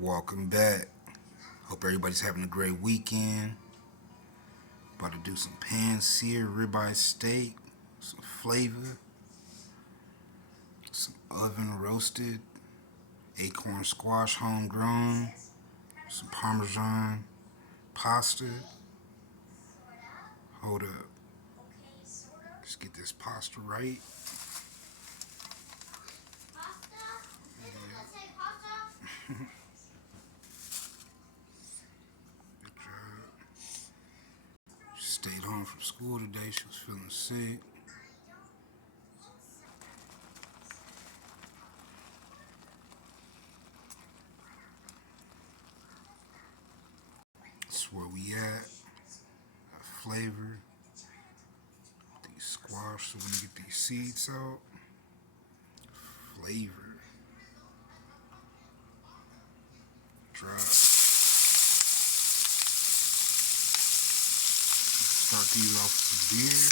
Welcome back. Hope everybody's having a great weekend. About to do some pan-seared ribeye steak, some flavor, some oven roasted acorn squash homegrown, some Parmesan pasta. Hold up. Let's get this pasta right. Good job. She stayed home from school today. She was feeling sick. That's where we at. That flavor. These squash, so when you get these seeds out, flavor. Drop. Start these off with some beer.